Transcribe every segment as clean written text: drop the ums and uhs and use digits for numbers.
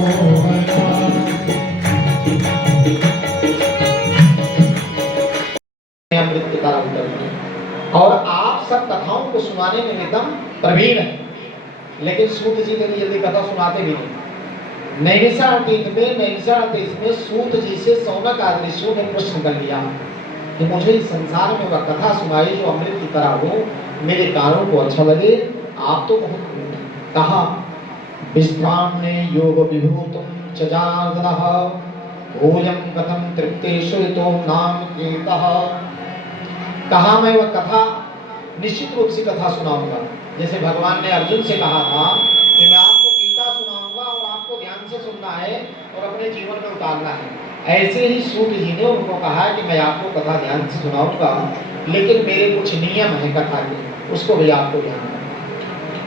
अमृत की तरह उतरती और आप सब कथाओं को सुनाने में एकदम प्रवीण है, लेकिन सूत जी ने जल्दी कथा सुनाते भी नहीं। नैमिषारण्य में सूत जी से सौनक आदि ऋषियों ने प्रश्न कर लिया कि मुझे इस संसार में वह कथा सुनाई जो अमृत की तरह हो, मेरे कानों को अच्छा लगे। आप तो बहुत कहा विश्राम्य योग विभूतम च जनार्दनः भूयं कथं तृप्तेश्वरितो नाम कीर्तः। कहा मैं वह कथा निश्चित रूप से कथा सुनाऊंगा, जैसे भगवान ने अर्जुन से कहा था कि मैं आपको गीता सुनाऊंगा और आपको ध्यान से सुनना है और अपने जीवन में उतारना है। ऐसे ही सूत जी ने उनको कहा कि मैं आपको कथा ध्यान से सुनाऊंगा, लेकिन मेरे कुछ नियम है कथा के, उसको भी आपको ध्यान रखना।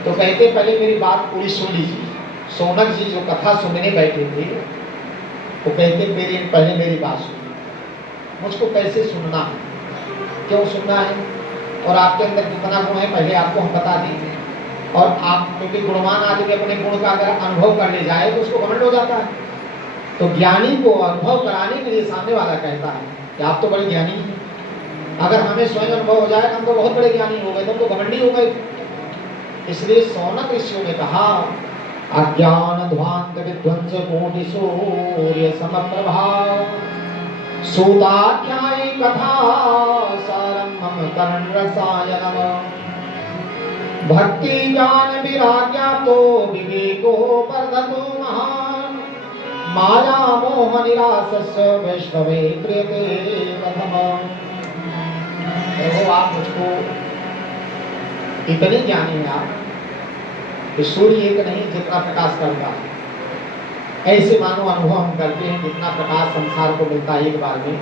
तो कहते पहले मेरी बात पूरी सुन लीजिए। सौनक जी जो कथा सुनने बैठे थे वो कहते पहले मेरी बात सुनिए, मुझको कैसे सुनना है, क्यों सुनना है और आपके अंदर कितना गुण है पहले आपको हम बता देंगे। और आप क्योंकि गुणवान आदमी अपने गुण का अगर अनुभव कर ले जाए तो उसको घमंड हो जाता है। तो ज्ञानी को अनुभव कराने के लिए सामने वाला कहता है कि आप तो बड़े ज्ञानी हैं। अगर हमें स्वयं अनुभव हो जाए हम तो बहुत बड़े ज्ञानी हो गए, तुम तो घमंडी हो गए। इसलिए सौनक ऋषियों ने कहा अज्ञान ध्वांत विध्वंस कोटि सूर्य समप्रभा सूताख्यायी कथा सारं मम कर्ण रसायनम भक्ति ज्ञान विराग्यातो विवेको वर्धतो महान माया मोह निरासस्य वैष्णवे प्रियते प्रथम। देखो आप मुझको इतने ज्ञानी हैं आप कि सूर्य एक नहीं जितना प्रकाश करता है, ऐसे मानो अनुभव हम करते हैं जितना प्रकाश संसार को मिलता है एक बार में।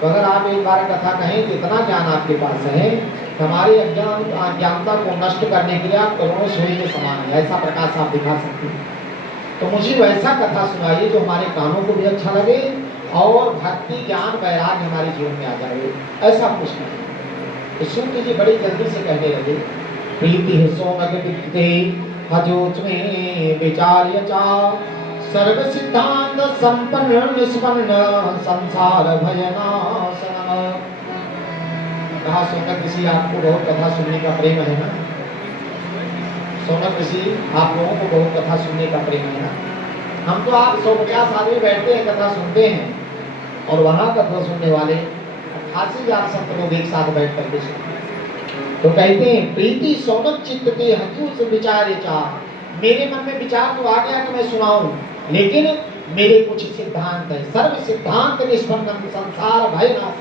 तो अगर आप एक बार कथा कहें तो इतना ज्ञान आपके पास है, हमारे अज्ञानता को नष्ट करने के लिए आप करोड़ों सूर्य के समान है, ऐसा प्रकाश आप दिखा सकते हैं। तो मुझे वैसा कथा सुनाइए जो हमारे कानों को भी अच्छा लगे और भक्ति ज्ञान वैराग्य हमारे जीवन में आ जाए, ऐसा कुछ नहीं। तो सूत जी बड़ी जल्दी से कहने लगे प्रीति सौनक विद्ये हजोच में विचार्य चा सर्व सिद्धांत संपन्न निष्पन्न संसार भयनाशन। कहा सौनक ऋषि आपको बहुत कथा सुनने का प्रेम है ना, सौनक ऋषि आप लोगों को बहुत कथा सुनने का प्रेम है ना। हम तो आप 150 आदमी बैठते हैं कथा सुनते हैं और वहां कथा सुनने वाले 88,000 लोग एक साथ बैठ करके सुनते हैं। तो कहते हैं प्रीति सौनक चित्त के हजूस विचार्य चा, मेरे मन में विचार तो आ गया कि मैं सुनाऊं, लेकिन मेरे कुछ सिद्धांत है। सर्व सिद्धांत निष्पन्न संसार भय नाश,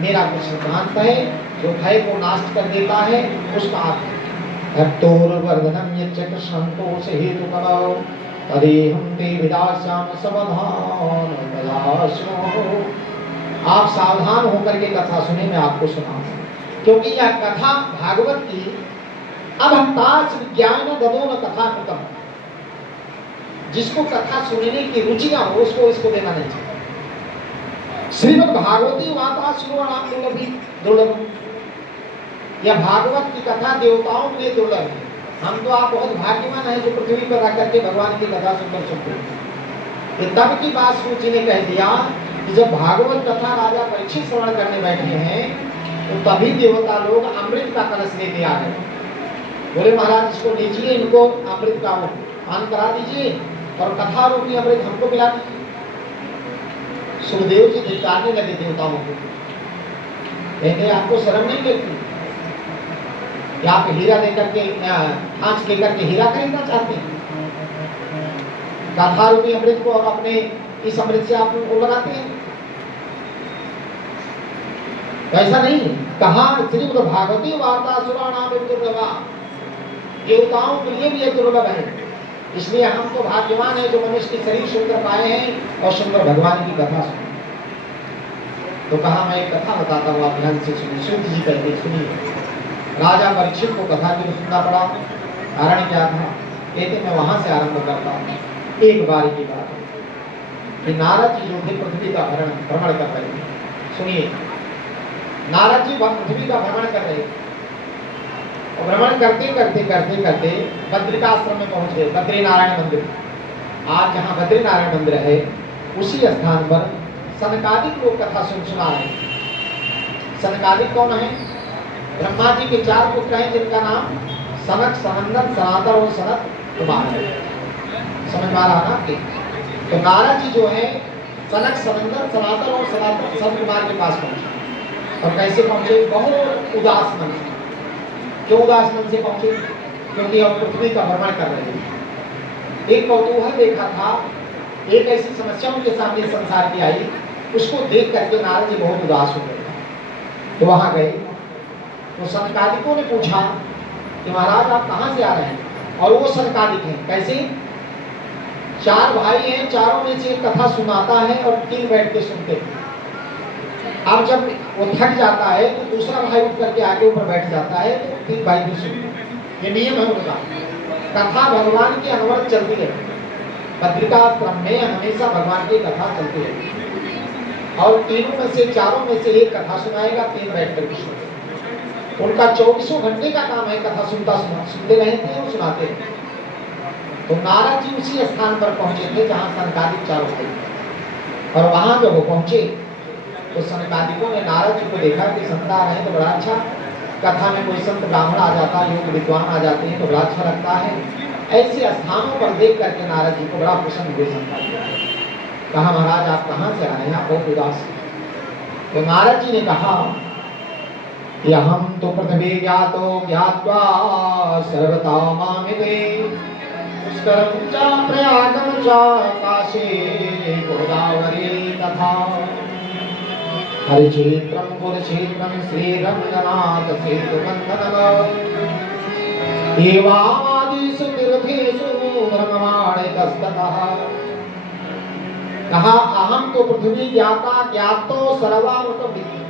मेरा कुछ सिद्धांत है जो भय को नाश कर देता है, उसका अर्थ भक्तोर वर्धनम यच्च कृष्णं को हेतु करो तदेहं ते विदास्याम सावधान तदाश्रो। आप सावधान होकर के कथा सुने, मैं आपको सुनाऊंगा, क्योंकि यह कथा भागवत की अभक्तास विज्ञान ददो न कथा कृतम, जिसको कथा सुनने की रुचियां हो उसको इसको देना नहीं चाहिए। श्रीमद् भागवती वाता श्रवणाम दुर्लभ, यह भागवत की कथा देवताओं के लिए दुर्लभ है। हम तो आप बहुत भाग्यवान हैं जो पृथ्वी पर रह करके भगवान की कथा सुनकर सुनते हैं। तब की बात सूची ने कह दिया कि जब भागवत कथा राजा परीक्षित श्रवण करने बैठे हैं तो तभी देवता लोग अमृत का कलश लेके आ गए। बोले महाराज इसको लीजिए, इनको अमृत का पान करा दीजिए और कथा रूपी अमृत हमको मिला दीजिए। सुखदेव जी धिक्कारने लगे देवताओं को, कहते आपको शर्म नहीं लगती? आप हीरा लेकर के कांच लेकर के हीरा खरीदना चाहते हैं? कथा रूपी अमृत को और अपने इस अमृत से आप उनको लगाते हैं? ऐसा नहीं कहा। श्रीमद् भागवती वार्ता सुराणाम दुर्लभा, देवताओं के लिए भी यह दुर्लभ है। इसलिए हम तो भाग्यवान है जो मनुष्य के शरीर सुंदर पाए हैं और सुंदर भगवान की कथा सुने। तो कहा मैं एक कथा बताता हूँ, आप ध्यान से सुनिए। सूत जी कहते सुनिए, राजा परीक्षित को कथा क्यों सुनना पड़ा, कारण क्या था? कहते मैं वहां से आरंभ करता हूँ। एक बार की बात है कि नारद जी जो थे पृथ्वी का भ्रमण कर रहे थे। सुनिए, नारद जी पृथ्वी का भ्रमण कर रहे थे और भ्रमण करते करते करते करते बद्रिकाश्रम में पहुंच गए, बद्री नारायण मंदिर। आज जहाँ बद्रीनारायण मंदिर है उसी स्थान पर सनकादिक लोग कथा सुना रहे हैं। सनकादिक कौन है? ब्रह्मा जी के 4 पुत्र हैं जिनका नाम सनक, सनंदन, सनातन और सनत कुमार है। समझ में आ रहा ना आपके? तो नारद जी जो है सनक, सनंदन, सनातन और सनत कुमार के पास पहुंचे। और कैसे पहुंचे? बहुत उदास मन से। क्यों उदास मन से पहुंचे? क्योंकि हम पृथ्वी का भ्रमण कर रहे हैं। एक कौतूहल देखा था, एक ऐसी समस्या उनके सामने संसार की आई, उसको देख करके नारद जी बहुत उदास हो गए। तो वहां गए तो सनकादिकों ने पूछा कि महाराज आप कहाँ से आ रहे हैं? और वो सनकादिक हैं। कैसे? 4 भाई हैं, चारों में से एक कथा सुनाता है और 3 बैठ के सुनते हैं। अब जब वो थक जाता है तो दूसरा भाई उठ करके आगे ऊपर बैठ जाता है तो 3 भाई भी सुनते हैं। ये नियम है उनका। कथा भगवान की अनवरत चलती है। पत्रिकाश्रम में हमेशा भगवान की कथा चलती है और तीनों में से, चारों में से एक कथा सुनाएगा, 3 बैठ कर सुनते। उनका 24 घंटे का काम है कथा सुनते रहते हैं और सुनाते हैं। तो नारद जी उसी स्थान पर पहुंचे थे जहां सनकादिक 4 भाई। और वहां जब वो पहुंचे तो सनकादिकों ने नारद जी को देखा कि संत आ रहे हैं तो बड़ा अच्छा, कथा में कोई संत ब्राह्मण आ जाता, योग विद्वान आ जाते हैं तो बड़ा अच्छा लगता है। ऐसे स्थानों पर देख करके नारद जी को बड़ा प्रसन्न हुए संत। कहा महाराज आप कहाँ से आ रहे हैं? आप बहुत उदास। तो नारद जी ने कहा कि हम तो पृथ्वी ज्ञातो ज्ञात्वा सर्वथा मामिते पुष्करं च प्रयागं च काशी गोदावरी तथा हरिक्षेत्रं कुरुक्षेत्रं श्रीरंगनाथ सेतुबन्धनम् एवादिषु तीर्थेषु ब्रह्मवाणितस्ततः। कहा अहम तो पृथ्वी ज्ञाता ज्ञातो सर्वावतोवित्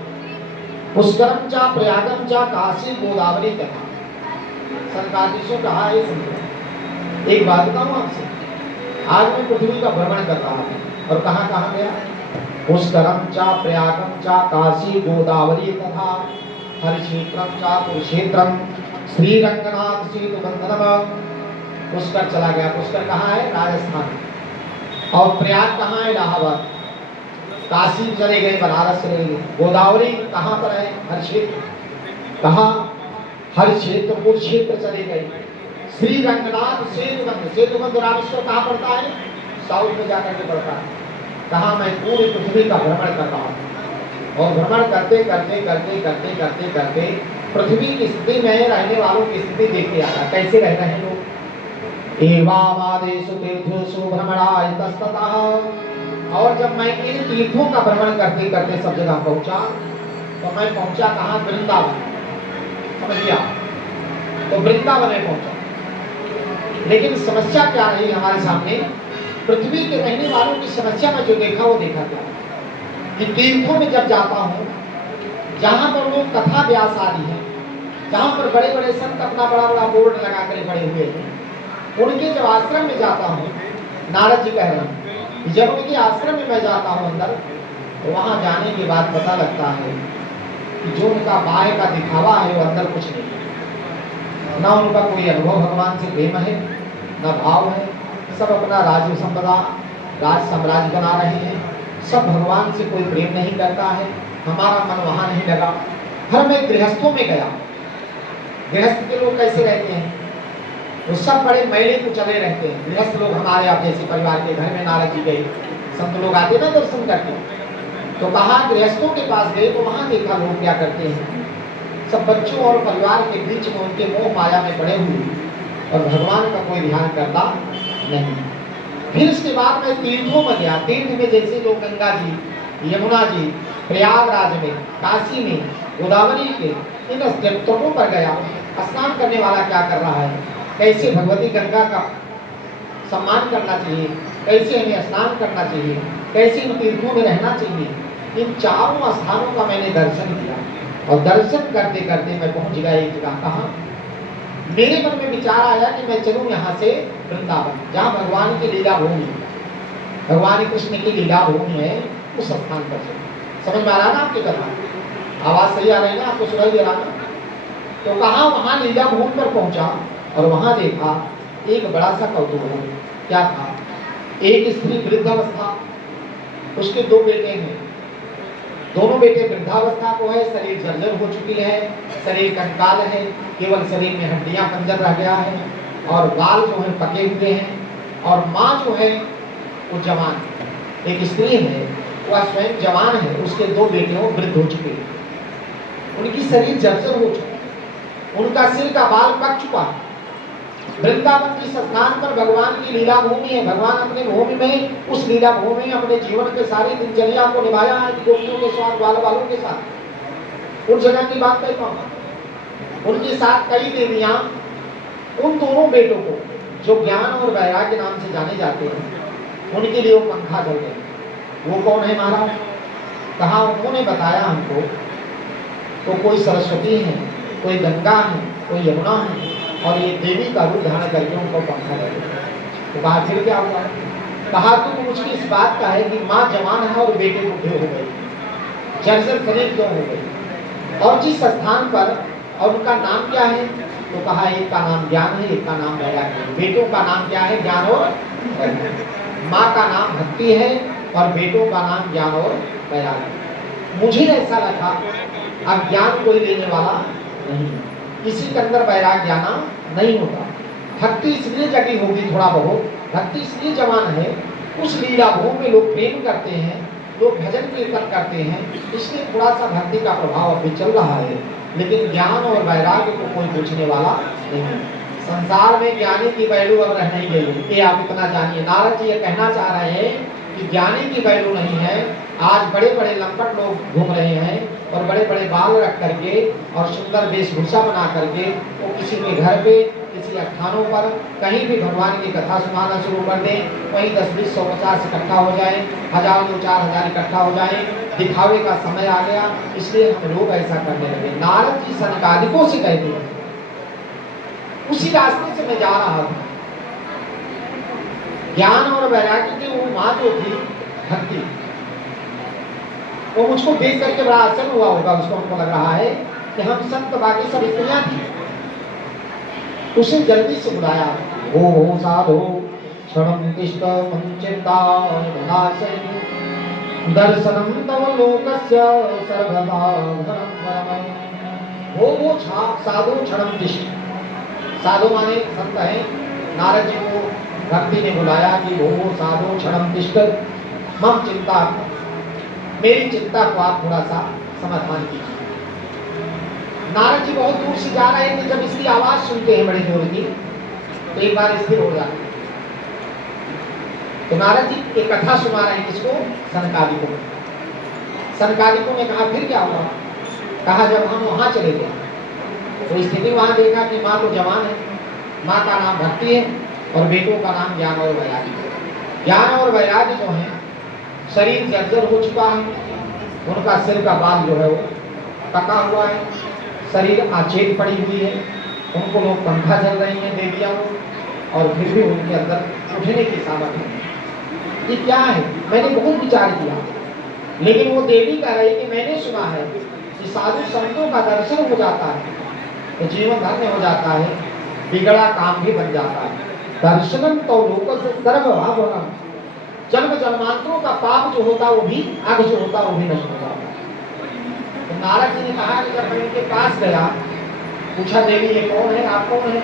पुष्करम चा प्रयागम चा काशी गोदावरी तथा। सनकादिकों कहा ये सुनो, एक बात बताऊं आपसे, आज मैं पृथ्वी का भ्रमण कर रहा हूं और कहां कहां गया? पुष्करम चा प्रयागम चा काशी गोदावरी तथा हरिक्षेत्रम चा कुरुक्षेत्रम श्रीरंगनाथ सेतुबन्धनम्। पुष्कर चला गया। पुष्कर कहाँ है? राजस्थान। और प्रयाग कहाँ है? इलाहाबाद। काशी चले गए, बनारस चले गए। गोदावरी कहाँ पर है? हर क्षेत्र। कहाँ? हर क्षेत्र, कुरुक्षेत्र चले गए। श्री रंगनाथ सेतुबंध, सेतुबंध रामेश्वर कहाँ पड़ता है? साउथ में जाकर के पड़ता है। कहाँ? मैं पूरी पृथ्वी का भ्रमण कर रहा हूँ और भ्रमण करते करते करते करते करते करते पृथ्वी की स्थिति में रहने वालों की स्थिति देखते आ रहा। कैसे रह रहे हैं लोग? एवामादेषु तीर्थेषु भ्रमणाय तस्ततः। और जब मैं इन तीर्थों का भ्रमण करते करते सब जगह पहुंचा तो मैं पहुंचा कहाँ? वृंदावन। समझ लिया? तो वृंदावन में पहुंचा। लेकिन समस्या क्या रही हमारे सामने? पृथ्वी के रहने वालों की समस्या में जो देखा वो देखा क्या कि तीर्थों में जब जाता हूँ जहाँ पर लोग कथा व्यास आदि है, जहाँ पर बड़े बड़े संत अपना बड़ा बड़ा बोर्ड लगा कर खड़े हुए हैं, उनके जब आश्रम में जाता हूँ, नारद जी कह रहे हैं जब उनके आश्रम में मैं जाता हूँ अंदर, तो वहाँ जाने के बाद पता लगता है कि जो उनका बाहर का दिखावा है वो अंदर कुछ नहीं है। ना उनका कोई अनुभव भगवान से प्रेम है, ना भाव है। सब अपना राज्य संपदा, राज साम्राज्य बना रहे हैं। सब भगवान से कोई प्रेम नहीं करता है। हमारा मन वहाँ नहीं लगा। हर मैं गृहस्थों में गया। गृहस्थ के लोग कैसे रहते हैं? वो सब बड़े मैले को चले रहते हैं। गृहस्थ लोग हमारे आप जैसे परिवार के घर में नारद जी गए, संत लोग आते ना दर्शन करते, तो कहा गृहस्थों के पास गए तो वहाँ देखा लोग क्या करते हैं। सब बच्चों और परिवार के बीच में उनके मोह माया में पड़े हुए और भगवान का कोई ध्यान करता नहीं। फिर उसके बाद मैं तीर्थों में गया। तीर्थ में जैसे लोग गंगा जी, यमुना जी, प्रयागराज में, काशी में, गोदावरी के इन तटों पर गया। स्नान करने वाला क्या कर रहा है, कैसे भगवती गंगा का सम्मान करना चाहिए, कैसे हमें स्नान करना चाहिए, कैसे इन तीर्थों में रहना चाहिए, इन चारों स्थानों का मैंने दर्शन किया। और दर्शन करते करते मैं पहुंच गया एक जगह। कहाँ? मेरे मन में विचार आया कि मैं चलूं यहाँ से वृंदावन, जहाँ भगवान की लीला भूमि, भगवान कृष्ण की लीला भूमि है, उस स्थान पर चलूं। समझ में आ रहा ना आपकी कथा? आवाज सही आ रही है ना? आपको सुनाई दे रहा ना? तो कहा वहां लीला भूमि पर पहुंचा और वहां देखा एक बड़ा सा कौतूहल। क्या था? एक स्त्री वृद्धावस्था, उसके 2 बेटे हैं। दोनों बेटे वृद्धावस्था को है, शरीर जर्जर हो चुकी है, शरीर कंकाल है, केवल शरीर में हड्डियां पंजर रह गया है और बाल जो है पके हुए हैं। और माँ जो है वो जवान, एक स्त्री है वह स्वयं जवान है, उसके 2 बेटे वो वृद्ध हो चुके हैं, उनकी शरीर जर्जर हो चुकी है, उनका सिर का बाल पक चुका है। वृंदावन जिस स्थान पर भगवान की लीला भूमि है, भगवान अपने भूमि में, उस लीला भूमि में अपने जीवन के सारी दिनचर्या को निभाया है गोपियों के साथ, बाल बालों के साथ। उस जगह की बात कही पाऊंगा, उनके साथ कई देवियां उन दोनों बेटों को जो ज्ञान और वैराग्य नाम से जाने जाते हैं, उनके लिए वो पंखा चल गए। वो कौन है महाराज? कहा उन्होंने बताया हमको, तो कोई सरस्वती है, कोई गंगा है, कोई यमुना है, और ये देवी का रूप धारण करके उनको पंखा दे। तो कहा फिर क्या हुआ? कहा तो मुझे इस बात का है कि माँ जवान है और बेटे बूढ़े हो गए, जर्जर शरीर क्यों हो गई, और जिस स्थान पर, और उनका नाम क्या है? तो कहा एक का नाम ज्ञान है, एक का नाम वैराग्य है। बेटों का नाम क्या है? ज्ञान और वैराग्य। माँ का नाम भक्ति है और बेटों का नाम ज्ञान और वैराग्य। मुझे ऐसा लगा अब ज्ञान कोई लेने वाला नहीं, किसी के अंदर वैराग्य आना नहीं होता। भक्ति इसलिए जगी होगी थोड़ा बहुत, भक्ति इसलिए जवान है, उस लीला भूमि में लोग प्रेम करते हैं, लोग भजन कीर्तन करते हैं, इसलिए थोड़ा सा भक्ति का प्रभाव अभी चल रहा है। लेकिन ज्ञान और वैराग्य को कोई पूछने वाला नहीं। संसार में ज्ञानी की वैल्यू अब रह नहीं गई, ये आप इतना जानिए। नारद जी ये कहना चाह रहे हैं कि ज्ञानी की वैल्यू नहीं है। आज बड़े बड़े लंपट लोग घूम रहे हैं और बड़े बड़े बाल रख करके और सुंदर वेशभूषा बना करके वो किसी के घर पे, किसी स्थानों पर कहीं भी भगवान की कथा सुनाना शुरू कर दें, वहीं 10, 20, 100, 50 इकट्ठा हो जाए, 1000, 2, 4000 इकट्ठा हो जाए। दिखावे का समय आ गया, इसलिए हम लोग ऐसा करने लगे। नारद जी सनकादिकों से कहते हैं, उसी रास्ते से मैं जा रहा था। ज्ञान और वैराग्य की वो माँ जो थी भक्ति, वो मुझको देख करके बड़ा आश्चर्य हुआ होगा, उसको हमको लग रहा है कि हम संत बाकी सब स्त्रियां थी। उसे जल्दी से बुलाया, ओ साधो क्षणं तिष्ठ मंचिता दर्शनम तव लोकस्य सर्वदा धर्म। वो साधु क्षणं तिष्ठ, साधु माने संत है। नारद जी को भक्ति ने बुलाया कि वो साधु क्षणं तिष्ठ मम चिंता, मेरी चिंता को आप थोड़ा सा समाधान कीजिए। नारद जी बहुत दूर से जा रहे थे, जब इसकी आवाज सुनते हैं बड़े जोर की तो एक बार स्थिर हो जाते। तो नारद जी एक कथा सुना रहे हैं, किसको? सनकादिकों को। सनकादिकों ने कहा फिर क्या हुआ? कहा जब हम वहां चले गए तो स्थिति वहां देखा कि माँ तो जवान है, माँ का नाम भक्ति है और बेटों का नाम ज्ञान और वैराग्य है। ज्ञान और वैराग्य जो है, शरीर जर्जर हो चुका है, उनका सिर का बाल जो है वो पका हुआ है, शरीर आचेत पड़ी हुई है, उनको लोग पंखा चल रही हैं देवियां, और फिर भी उनके अंदर उठने की सामर्थ नहीं। ये क्या है? मैंने बहुत विचार किया, लेकिन वो देवी कह रही कि मैंने सुना है कि साधु संतों का दर्शन हो जाता है तो जीवन धन्य हो जाता है, बिगड़ा काम भी बन जाता है। दर्शनम तो लोक से सर्वभावनम, जन्म जन्मांतरों का पाप जो होता वो भी, आग जो होता वो भी नष्ट हो जाता है। तो नारद जी ने कहा कि जब मैं इनके पास गया, पूछा देवी ये कौन है, आप कौन है?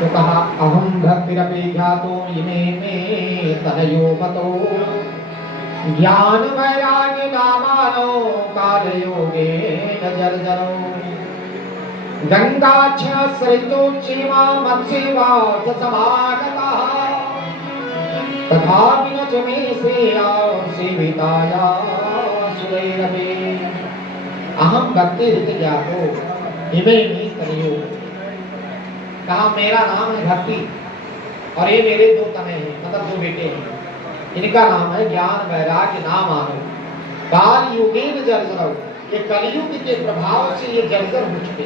तो कहा अहम भक्तिरपि ख्यातो इमे में तनयो मतो ज्ञान वैराग्य नामानो काल योगे जर्जरो गंगाच्छ्रयितो चेमा मत्सेवा समागता तथापि न च मे श्रेया सेविताया सुरैरपि अहम भक्तिरिति ज्ञातो इमे में तनयो। कहा मेरा नाम है भक्ति और ये मेरे 2 तनय हैं, मतलब 2 बेटे हैं, इनका नाम है ज्ञान वैराग्य नाम आनो काल युगेन जर्जर। ये कलयुग के प्रभाव से ये जर्जर हो चुके,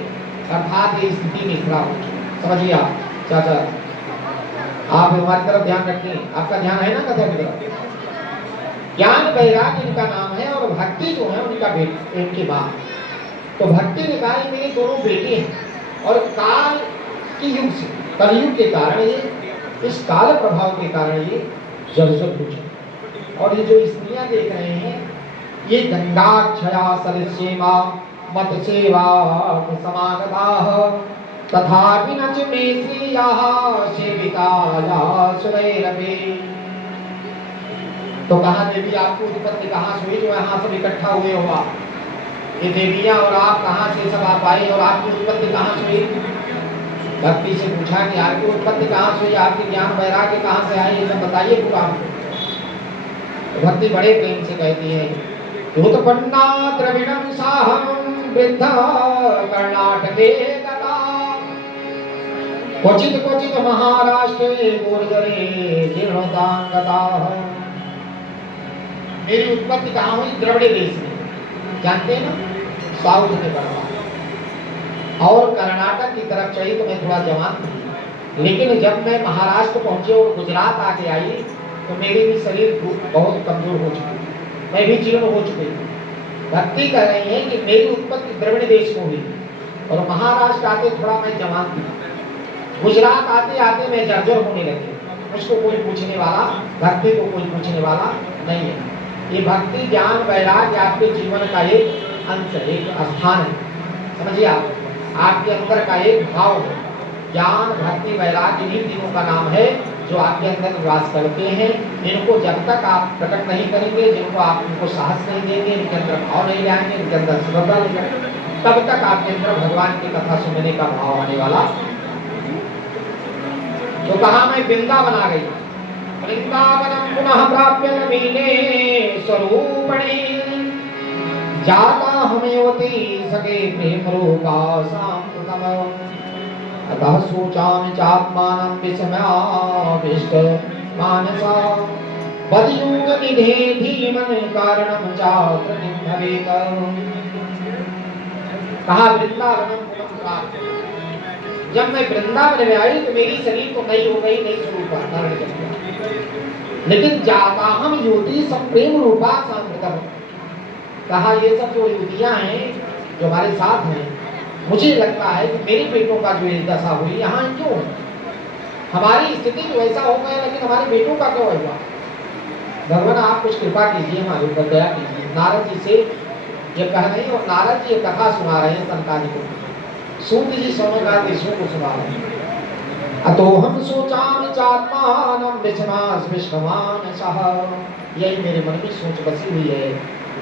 अर्थात ये स्थिति में खराब हो चुके। समझिए आप चाचा, आप हमारी तरफ ध्यान रखें, आपका ध्यान है ना कथा की तरफ। ज्ञान वैराग्य इनका नाम है और भक्ति जो है उनका बेटे, इनकी माँ। तो भक्ति ने कहा मेरे 2 बेटे हैं और काल की युग से, कलयुग के कारण ये, इस काल प्रभाव के कारण ये जर्जर हो चुके। और ये जो स्त्रियां देख रहे हैं, ये गंगाक्षया सरिसीमा मत सेवा समागताः तथापि न च मे श्रियाः सेवितायाः सुरैरपि। तो कहा देवी आपकी उत्पत्ति कहाँ से हुई जो यहाँ सब इकट्ठा हुए हो आप? ये देवियां और आप कहाँ से सब आप आई और आपकी उत्पत्ति कहाँ से हुई? भक्ति से पूछा कि आपकी उत्पत्ति कहाँ से हुई, आपके ज्ञान वैराग्य कहाँ से आए, ये सब बताइए पूरा हमको। तो भक्ति बड़े प्रेम से कहती है उत्पन्ना द्रविणं साहं वृद्ध कर्णाटके गता क्वचित क्वचित महाराष्ट्रे गुर्जरे जीर्णोद्यान गता। मेरी उत्पत्ति कहाँ हुई? द्रविड़ देश में, जानते हैं ना, साउथ में पड़ता और कर्नाटक की तरफ चली तो मैं थोड़ा जवान थी, लेकिन जब मैं महाराष्ट्र पहुंचे और गुजरात आके आई तो मेरी भी शरीर बहुत कमजोर हो चुकी, मैं भी जीर्ण हो चुकी थी। भक्ति कह रही है कि मेरी उत्पत्ति द्रविड़ देश में हुई और महाराष्ट्र आते थोड़ा मैं जवान थी, गुजरात आते आते मैं जर्जर होने लगी। मुझको कोई पूछने वाला, भक्ति को कोई पूछने वाला नहीं है। ये भक्ति ज्ञान वैराग्य आपके जीवन का एक अंश है, एक स्थान है, समझिए आप, आपके अंदर का एक भाव है। ज्ञान भक्ति वैराग्य इन्हीं तीनों का नाम है जो आपके अंदर निवास करते हैं। इनको जब तक आप प्रकट नहीं करेंगे, जिनको आप इनको साहस नहीं देंगे, इनके अंदर भाव नहीं लाएंगे, इनके अंदर श्रद्धा नहीं करेंगे, तब तक आपके अंदर भगवान की कथा सुनने का भाव आने वाला। तो कहा मैं वृंदावन आ गई, वृंदावनम पुनः प्राप्य नवीने स्वरूपणे जाता हमेवती सके प्रेम रूपा सांप्रतम अतः सोचामि चात्मानं विस्मयाविष्ट मानसा बदयुग निधे धीमन कारणं चात्र भवेत। कहा वृंदावनम पुनः प्राप्य, जब मैं वृंदावन में आई तो मेरी शरीर तो नई हो गई, नई स्वरूप धारण कर लिया, लेकिन जाता हम युवती सब प्रेम रूपा सांप्रतम। कहा ये सब जो युवतियां हैं जो हमारे साथ हैं, मुझे लगता है कि मेरे बेटों का जो ये दशा हुई यहाँ क्यों, हमारी स्थिति जो ऐसा हो गया, लेकिन हमारे बेटों का क्यों हुआ? भगवान आप कुछ कृपा कीजिए, हमारे ऊपर दया कीजिए। नारद जी से ये कह रहे हैं और नारद जी ये कथा सुना रहे हैं सनकादि को, सूत जी सोमनाथ ऋषियों को सुना रहे हैं। अतो हम सोचामि चात्मानं विस्मास विश्वमानसः, यही मेरे मन में सोच बसी हुई है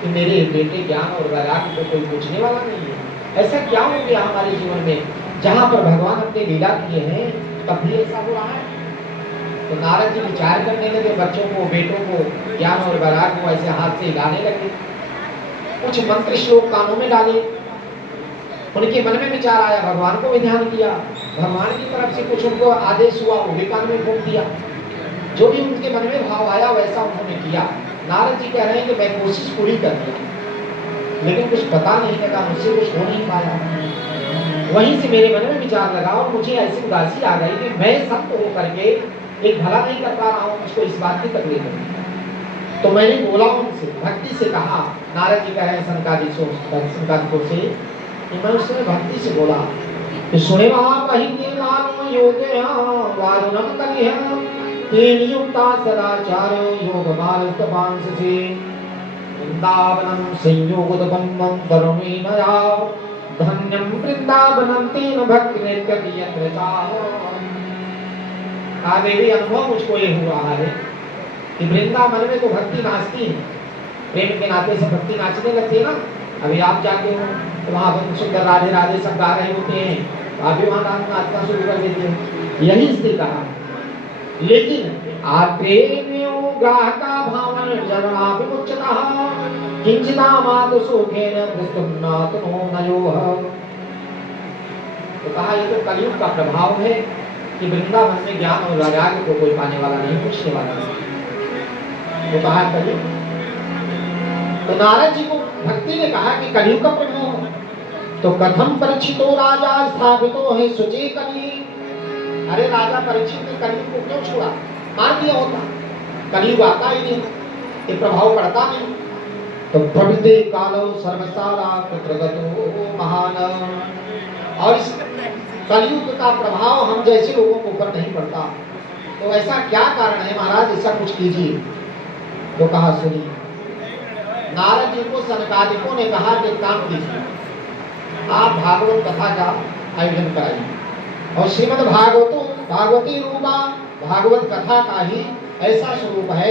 कि मेरे बेटे ज्ञान और वैराग्य को कोई पूछने वाला नहीं है। ऐसा क्या हो गया हमारे जीवन में, जहाँ पर भगवान अपने लीला किए हैं तब भी ऐसा हो रहा है? तो नारद जी विचार करने लगे, बच्चों को, बेटों को ज्ञान और वैराग्य को ऐसे हाथ से हिलाने लगे, कुछ मंत्र श्लोक कानों में डाले, उनके मन में विचार आया, भगवान को भी ध्यान किया, भगवान की तरफ से कुछ उनको आदेश हुआ, वो भी कान में फूंक दिया, जो भी उनके मन में भाव आया वैसा उन्होंने किया। नारद जी कह रहे हैं कि मैं कोशिश पूरी कर लिया, लेकिन कुछ पता नहीं लगा, मुझसे कुछ हो नहीं पाया। वहीं से मेरे मन में विचार लगा और मुझे ऐसी उदासी आ गई कि मैं संत होकर के एक भला नहीं कर पा रहा हूँ, मुझको इस बात की तकलीफ है। तो मैंने बोला उनसे, भक्ति से कहा, नारद जी कह रहे हैं सनकादिकों से कि मैं उससे भक्ति से बोला कि सुने आप वारुणम कलिह तेन युक्ता सदाचार योग मार्ग से वृंदावनम संयोगोदपन्नं वरुणेनया धन्यं वृंदावनं तेन भक्ति नेत्रयत्रचा। देवी अनुभव मुझको ये हुआ है कि वृंदावन में तो भक्ति नाचती है, प्रेम के नाते से भक्ति नाचने लगती है ना। अभी आप जाते हो तो वहाँ पर सुंदर राधे राधे सब गा रहे होते हैं, आप भी वहाँ नाचना शुरू कर देते हो, यही स्थिति कहा। लेकिन आप्रेम्यो ग्राहका भावन जरणा विमुच्यतः किंचिदामाद सुखेन प्रस्तुन्नातनो नयोः। तो कहा ये तो कलयुग का प्रभाव है कि वृंदावन में ज्ञान और वैराग्य को कोई पाने वाला नहीं, पूछने वाला नहीं। तो कहा कलयुग। तो नारद जी को भक्ति ने कहा कि कलयुग का प्रभाव, तो कथम परीक्षितो राजा स्थापितो है सुचे कली। अरे राजा परीक्षित ने कलयुग को क्यों छोड़ा, मान लिया होता, कलयुग आता ही नहीं, ये प्रभाव पड़ता नहीं। तो प्रवृत्ति कालो सर्वसारा पुत्रगतो महान, और इस कलयुग का प्रभाव हम जैसे लोगों के ऊपर नहीं पड़ता। तो ऐसा क्या कारण है महाराज, ऐसा कुछ कीजिए। तो कहा सुनिए, नारद जी को सनकादिकों ने कहा कि काम कीजिए, आप भागवत कथा का आयोजन कराइए। और श्रीमद् भागवती रूपा भागवत कथा का ही ऐसा स्वरूप है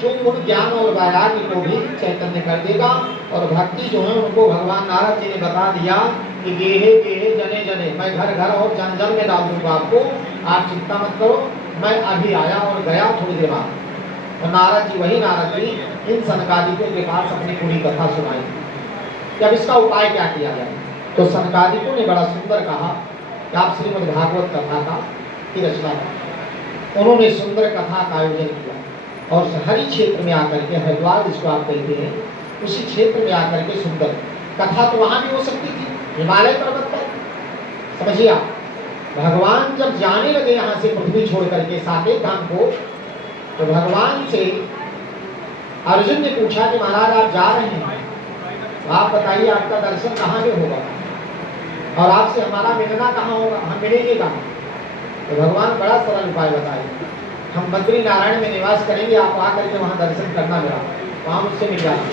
जो उन ज्ञान और वैराग्य को भी चैतन्य कर देगा। और भक्ति जो है उनको भगवान नारद जी ने बता दिया कि गेहे गेहे जने जने, मैं घर घर और जन जन में डाल दूंगा आपको, आप चिंता मत करो, मैं अभी आया और गया थोड़ी देर बाद। और नारद जी, वही नारद जी इन सनकादिकों के पास अपनी पूरी कथा सुनाई कि अब इसका उपाय क्या किया जाए। तो सनकादिकों ने बड़ा सुंदर कहा कि आप श्रीमद् भागवत कथा का की रचना करें। उन्होंने सुंदर कथा का आयोजन किया और हरि क्षेत्र में आकर के, हरिद्वार जिसको आप कहते हैं, उसी क्षेत्र में आकर के सुंदर कथा तो वहां भी हो सकती थी, हिमालय पर्वत पर। समझिए आप, भगवान जब जाने लगे यहाँ से पृथ्वी छोड़ करके साकेत धाम को, तो भगवान से अर्जुन ने पूछा कि महाराज आप जा रहे हैं, आप बताइए आपका दर्शन कहाँ में होगा और आपसे हमारा मिलना कहाँ होगा, हम मिलेंगे कहाँ। तो भगवान बड़ा सरल उपाय बताए, हम बद्री नारायण में निवास करेंगे, आप आकर के वहाँ दर्शन करना मेरा, वहाँ मुझसे मिल जाना।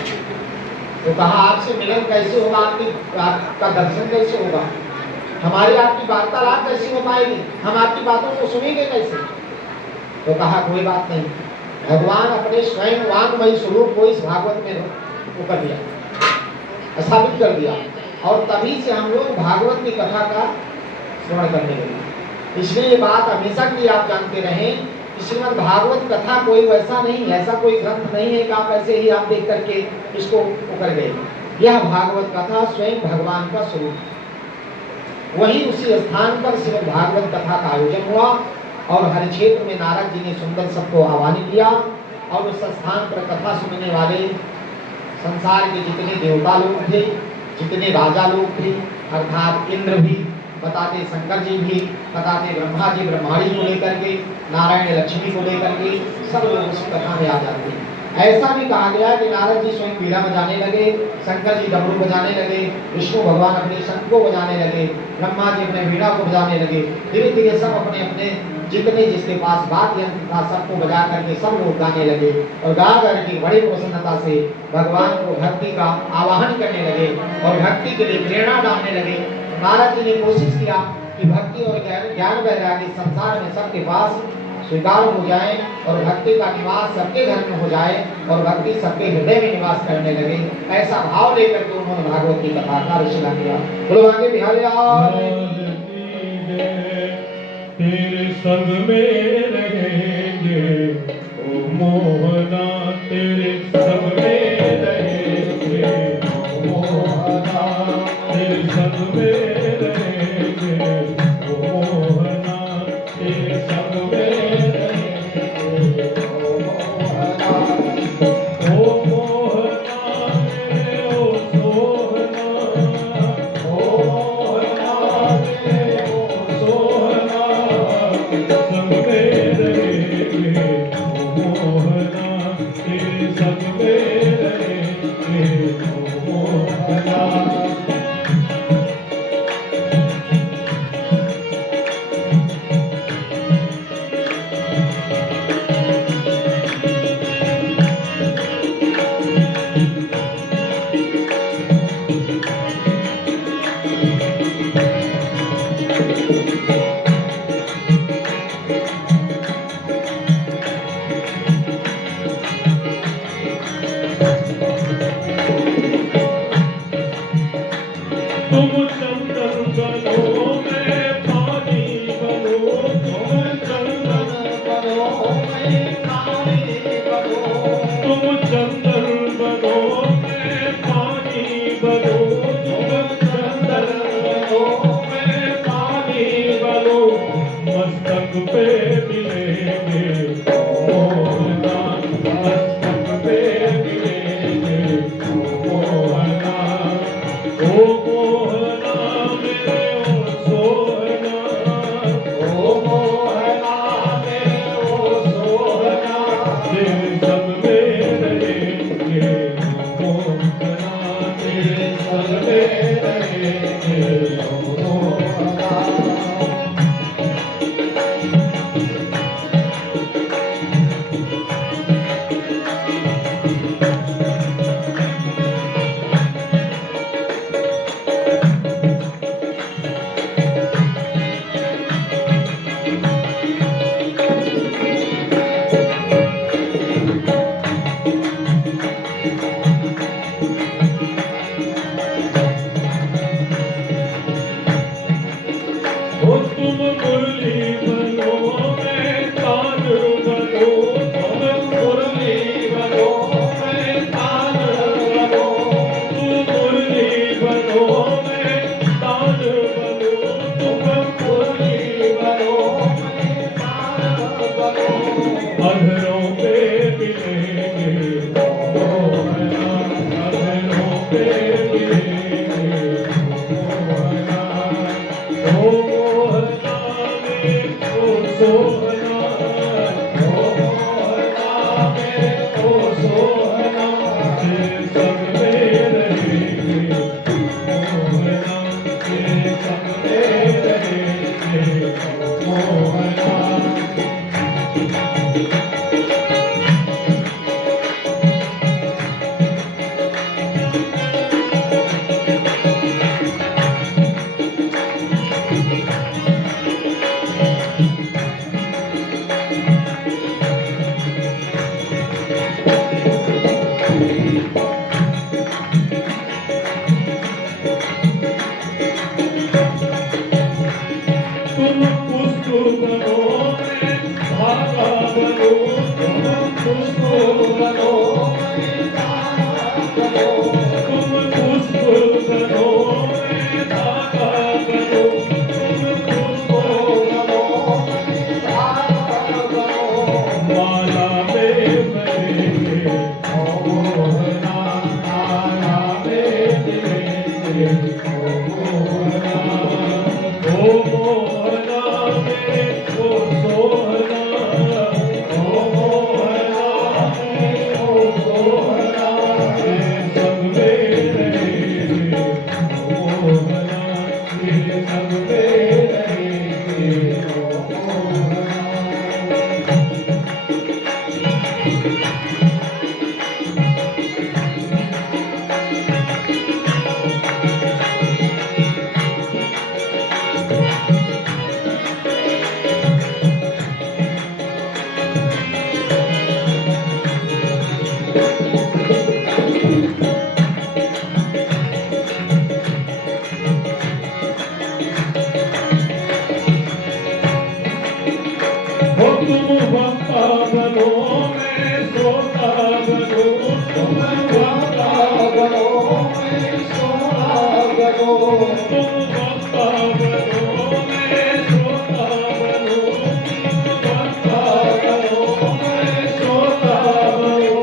तो कहा आपसे मिलन कैसे होगा, आपका दर्शन कैसे होगा, हमारी आपकी वार्तालाप कैसी हो पाएगी, हम आपकी बातों को सुनेंगे कैसे। तो कहा कोई बात नहीं, भगवान अपने स्वयं वांगमयी स्वरूप को इस भागवत में वो कर दिया, स्थापित कर दिया, और तभी से हम लोग भागवत की कथा का स्मरण करने लगे। इसलिए ये बात हमेशा की आप जानते रहें, श्रीमद् भागवत कथा कोई वैसा नहीं, ऐसा कोई ग्रंथ नहीं है कि आप ऐसे ही आप देख करके इसको कर गए। यह भागवत कथा स्वयं भगवान का स्वरूप। वही उसी स्थान पर श्रीमद् भागवत कथा का आयोजन हुआ और हर क्षेत्र में नारद जी ने सुंदर सबको आह्वान किया। और उस स्थान पर कथा सुनने वाले संसार के जितने देवता लोग थे, जितने राजा लोग थे, अर्थात इंद्र भी बताते, शंकर जी भी बताते, ब्रह्मा जी ब्रह्माणी को लेकर के, नारायण लक्ष्मी को लेकर के, सब लोग उस कथा में आ जाते हैं। ऐसा भी कहा गया कि नारद जी स्वयं बीड़ा बजाने लगे, शंकर जी डमरू बजाने लगे, विष्णु भगवान अपने शंख को बजाने लगे, ब्रह्मा जी अपने बीड़ा को बजाने लगे। धीरे धीरे सब अपने अपने जितने जिसके पास वाद्य यंत्र था सबको बजा करके सब लोग गाने लगे और गा करके बड़ी प्रसन्नता से भगवान को भक्ति का आवाहन करने लगे और भक्ति के लिए प्रेरणा डालने लगे। नारद जी ने कोशिश किया कि भक्ति और ज्ञान वैराग्य संसार में सबके पास स्वीकार हो जाए और भक्ति का निवास सबके घर में हो जाए और भक्ति सबके हृदय में निवास करने लगे। ऐसा भाव लेकर के उन्होंने भागवत की कथा का रचना किया। बोलो आगे बिहारी तेरे संग में रहेंगे ओ मोहना, तेरे संग में रहेंगे ओ मोहना, तेरे संग में रहेंगे ओ मोहना, तेरे संग में रहेंगे ओ मोहना। ओ मोहना मेरे ओ सोहना, ओ मोहना मेरे ओ सोहना, संग में रहेंगे ओ मोहना, तेरे संग में रहेंगे ओ मोहना। ओ सोहना तेरे संग में रहेंगे मोहना तेरे संग में रहेंगे मोहना तुम पुष्प बनो मैं धागा बनो तुम पुष्प बनो मैं धागा बनो तुम पुष्प बनो मैं धागा बनो तुम पुष्प बनो मैं धागा बनो माला में मिलेंगे मोहना माला में मिलेंगे मोहना ओ मोहना मेरे ओ सोहना ओ मोहना मेरे ओ सोहना तेरे संग में रहेंगे मोहना तेरे संग में रहेंगे मोहना हो तुम वक्ता बनो मैं सोता बनो तुम वक्ता बनो मैं सोता बनो तुम वक्ता बनो मैं सोता बनो वक्ता बनो मैं सोता बनो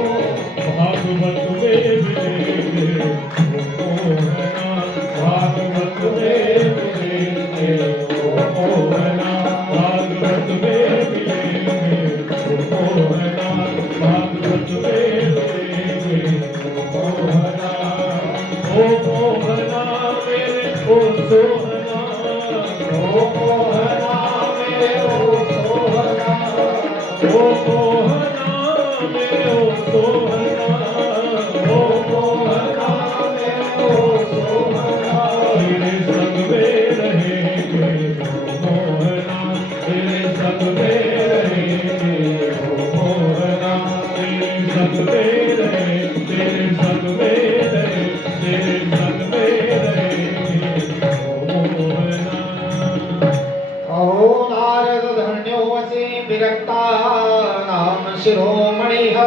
भागवत में मिलेंगे मोहना भागवत में मिलेंगे मोहना भागवत में मिलेंगे मोहना भागवत में मिलेंगे मोहना ओ मोहना मेरे ओ सोहना ओ मोहना मेरे ओ सोहना ओ मोहना मेरे ओ सोहना ओ मोहना मेरे ओ सोहना तेरे संग में रहेंगे मोहना तेरे संग में रहेंगे मोहना तेरे संग में रहे तेरे संग में रहे तेरे संग में रहेंगे मोहना अहो नारद धन्यो वसे विरक्ता नाम शिरोमणिः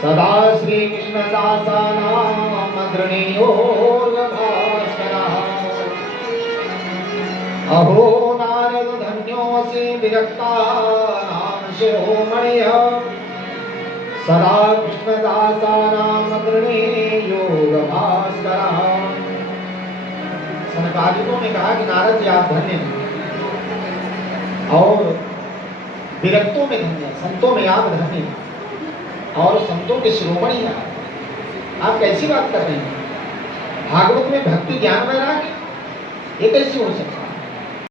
सदा श्री कृष्ण दासा नाम अग्रणीयोर्भास्करः अहो नारद धन्यो वसे विरक्ता नाम शिरोमणिः सदा कृष्ण दासा नाम अग्रणीयोर्भास्करः। सनकादिकों ने कहा कि नारद जी आप धन्य हैं और विरक्तों में धन्य हैं, संतों में आप धन्य हैं और संतों के शिरोमणि हैं आप कैसी बात कर रहे हैं? भागवत में भक्ति ज्ञान वैराग्य ये कैसी हो सकती है?